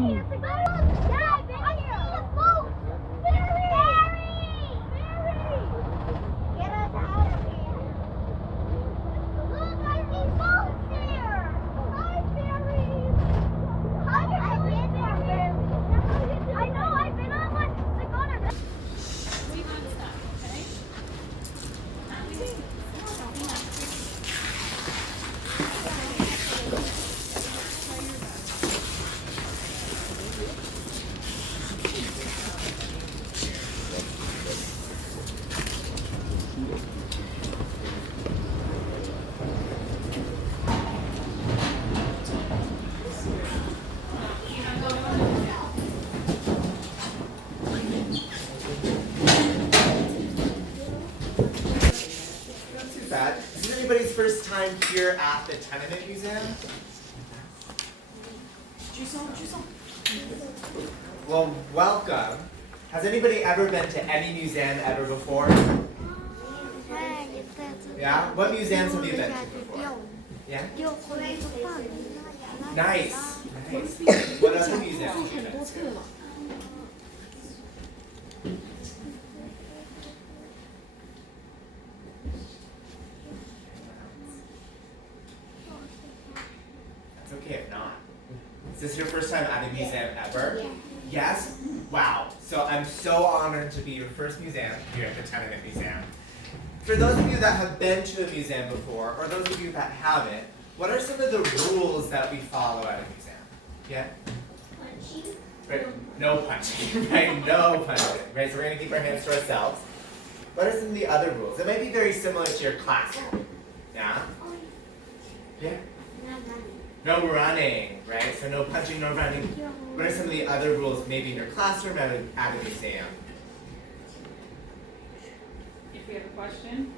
Is this anybody's first time here at the Tenement Museum? Well, welcome. Has anybody ever been to any museum ever before? Yeah? What museums have you been to before? Yeah? Nice. Nice. What other museums have you been to? That's okay if not. Is this your first time at a museum ever? Yes? Wow. So I'm so honored to be your first museum here at the Tenement Museum. For those of you that have been to a museum before, or those of you that haven't, what are some of the rules that we follow at a museum? Yeah? Punching. Right. No punching, right? No punching. Right, so we're going to keep our hands to ourselves. What are some of the other rules? It might be very similar to your classroom. Yeah? Yeah? No running, right? So no punching, no running. What are some of the other rules, maybe in your classroom, at a museum? If we have a question.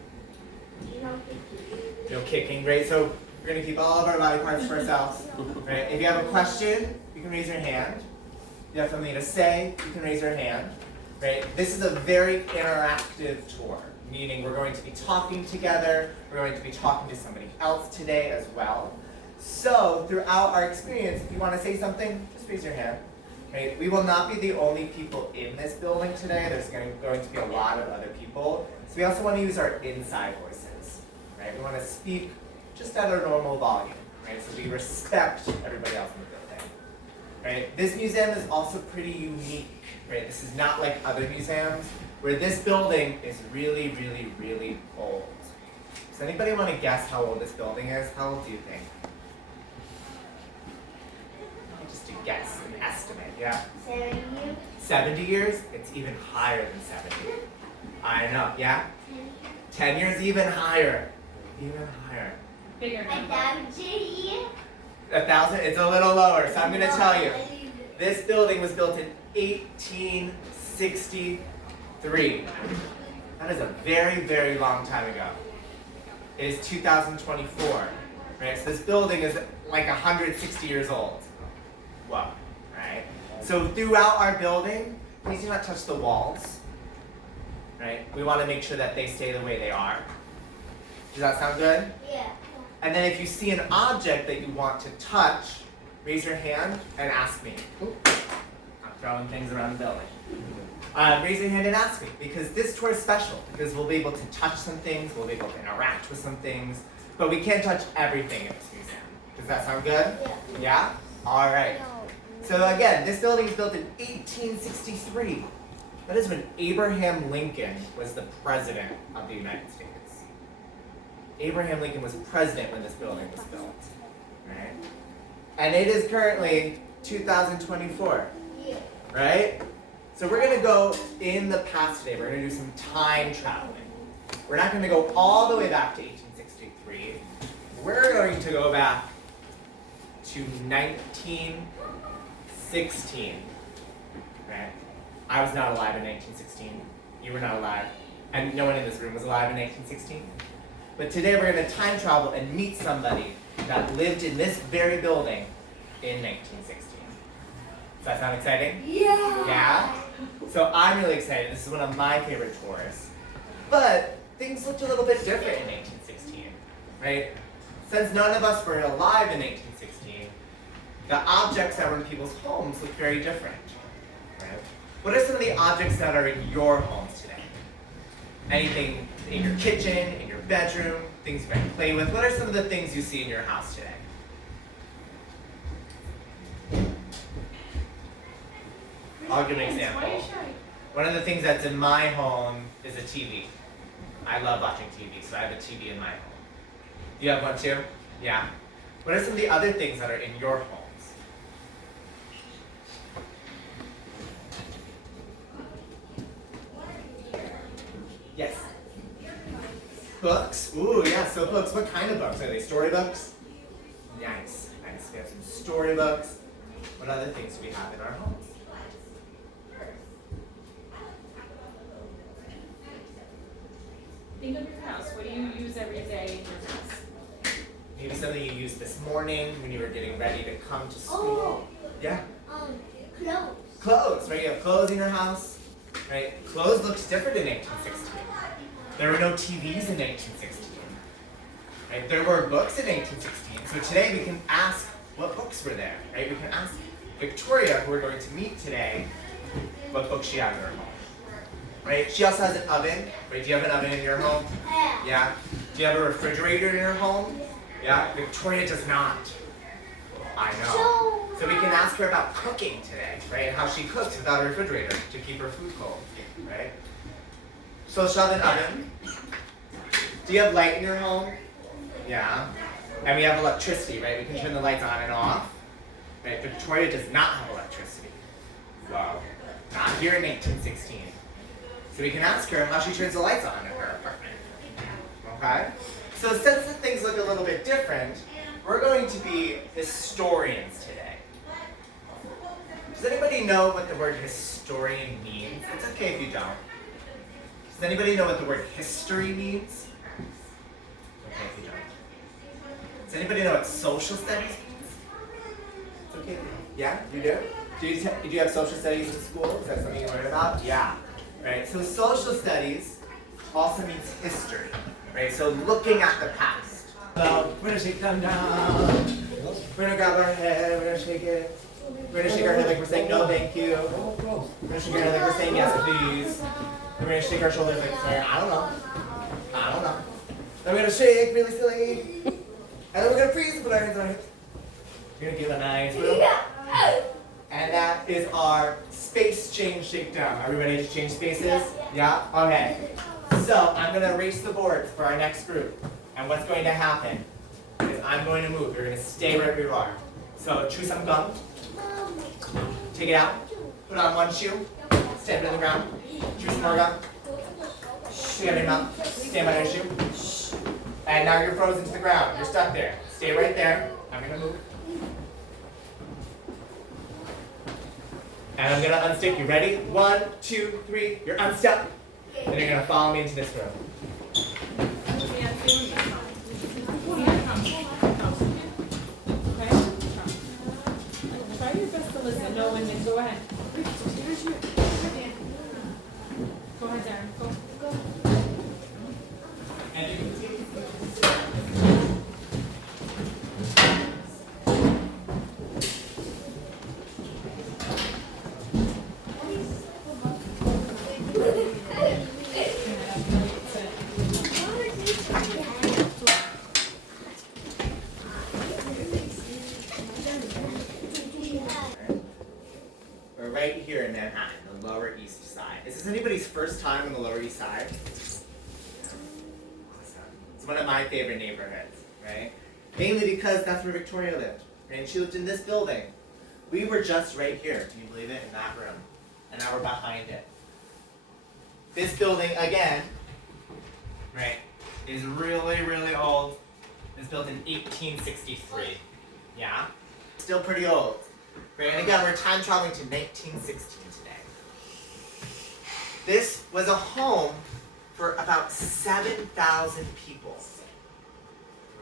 No kicking, right? So we're going to keep all of our body parts to ourselves. Right? If you have a question, you can raise your hand. If you have something to say, you can raise your hand. Right? This is a very interactive tour, meaning we're going to be talking together. We're going to be talking to somebody else today as well. So throughout our experience, if you want to say something, just raise your hand. Right? We will not be the only people in this building today. There's going to be a lot of other people. So we also want to use our inside voices. Right? We want to speak just at our normal volume. Right? So we respect everybody else in the building. Right? This museum is also pretty unique. Right? This is not like other museums where this building is really, really, really old. Does anybody want to guess how old this building is? How old do you think? Just a guess, an estimate, yeah? 70 years. 70 years? It's even higher than 70. I know, yeah? 10 years, even higher. Even higher. Bigger number. 1,000 years. 1,000? It's a little lower, so I'm going to tell you. This building was built in 1863. That is a very, very long time ago. It is 2024, right? So this building is like 160 years old. Whoa, right? So throughout our building, please do not touch the walls, right? We want to make sure that they stay the way they are. Does that sound good? Yeah. And then if you see an object that you want to touch, raise your hand and ask me. Ooh, I'm throwing things around the building. Raise your hand and ask me, because this tour is special, because we'll be able to touch some things, we'll be able to interact with some things, but we can't touch everything in this museum. Does that sound good? Yeah. Yeah? All right. So again, this building was built in 1863. That is when Abraham Lincoln was the president of the United States. Abraham Lincoln was president when this building was built, right? And it is currently 2024, Yeah. right? So we're going to go in the past today. We're going to do some time traveling. We're not going to go all the way back to 1863. We're going to go back to 1916. Right? I was not alive in 1916. You were not alive. And no one in this room was alive in 1916. But today we're going to time travel and meet somebody that lived in this very building in 1916. Does that sound exciting? Yeah. Yeah? So I'm really excited. This is one of my favorite tours. But things looked a little bit different in 1816, right? Since none of us were alive in 1816, the objects that were in people's homes look very different. Right? What are some of the objects that are in your homes today? Anything in your kitchen, in your bedroom, things you might play with? What are some of the things you see in your house today? I'll give an example. One of the things that's in my home is a TV. I love watching TV, so I have a TV in my home. Do you have one too? Yeah. What are some of the other things that are in your homes? Yes. Books? Ooh, yeah, so books. What kind of books? Are they storybooks? Nice, nice. We have some storybooks. What other things do we have in our homes? Think of your house. What do you use every day in your house? Maybe something you used this morning when you were getting ready to come to school. Oh. Yeah? Clothes. Clothes, right? You have clothes in your house, right? Clothes looked different in 1816. There were no TVs in 1816, right? There were books in 1816. So today we can ask what books were there, right? We can ask Victoria, who we're going to meet today, what books she had in her home, right? She also has an oven, right? Do you have an oven in your home? Yeah. Do you have a refrigerator in your home? Yeah. Victoria does not. I know. So we can ask her about cooking today, right? And how she cooks without a refrigerator to keep her food cold, right? So she'll have an oven. Do you have light in your home? Yeah. And we have electricity, right? We can turn the lights on and off. Right? Victoria does not have electricity. Well, not here in 1816. So we can ask her how she turns the lights on in her apartment. Okay? So since the things look a little bit different, we're going to be historians today. Does anybody know what the word historian means? It's okay if you don't. Does anybody know what the word history means? Okay if you don't. Does anybody know what social studies means? It's okay if you don't. Yeah, you do? Do you have social studies in school? Is that something you learn about? Yeah. Right, so social studies also means history. Right, so looking at the past. So we're gonna shake them down. We're gonna grab our head, we're gonna shake it. We're gonna shake our head like we're saying no thank you. We're gonna shake our head like we're saying yes please. We're gonna shake our shoulders like saying I don't know. I don't know. Then we're gonna shake really silly. And then we're gonna freeze and put our hands on our hips. We're gonna give a nice little. And that is our space change shakedown. Are we ready to change spaces? Yeah? Okay. So I'm gonna erase the boards for our next group. And what's going to happen is I'm going to move. You're gonna stay wherever you are. So chew some gum. Take it out. Put on one shoe. Stand on the ground. Chew some more gum. Take out your mouth. Stand by your shoe. And now you're frozen to the ground. You're stuck there. Stay right there. I'm gonna move. And I'm gonna unstick you. Ready? 1, 2, 3. You're unstuck. Then you're gonna follow me into this room. Try your best to listen. No, and then go ahead. Go ahead, Darren. Go. And you can see. We're right here in Manhattan, the Lower East Side. Is this anybody's first time on the Lower East Side? Awesome. It's one of my favorite neighborhoods, right? Mainly because that's where Victoria lived, right? She lived in this building. We were just right here, can you believe it, in that room. And now we're behind it. This building, again, right, is really, really old. It was built in 1863, yeah? Still pretty old. Right, and again, we're time traveling to 1916 today. This was a home for about 7,000 people.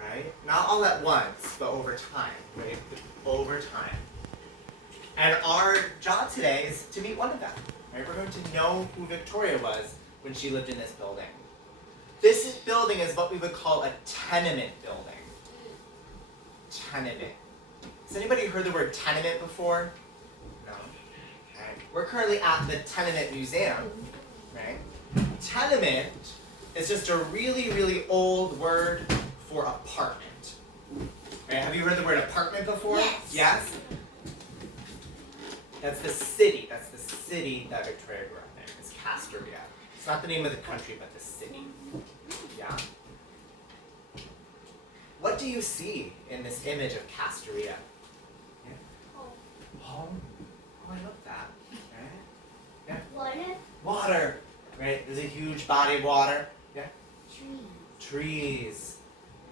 Right? Not all at once, but over time. Right? Over time. And our job today is to meet one of them. Right? We're going to know who Victoria was when she lived in this building. This building is what we would call a tenement building. Tenement. Has anybody heard the word tenement before? No? Okay. We're currently at the Tenement Museum, right? Tenement is just a really, really old word for apartment. Right? Have you heard the word apartment before? Yes. Yes? That's the city. That's the city that Victoria grew up in. It's Castoria. It's not the name of the country, but the city. Yeah? What do you see in this image of Castoria? Yeah? Home? Oh, I love that. Right? Yeah? Water. Water. Right? There's a huge body of water. Yeah? Tree. Trees.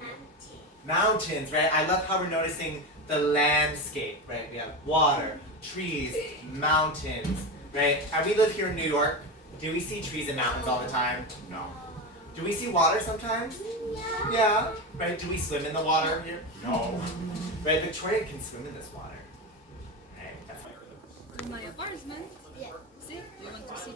Mountain. Mountains, right? I love how we're noticing the landscape, right? We have water, trees, mountains, right? And we live here in New York. Do we see trees and mountains all the time? No. Do we see water sometimes? Yeah. Yeah. Right? Do we swim in the water here? No. Right? Victoria can swim in this water. Right? That's My apartment. Yeah. See, you want to see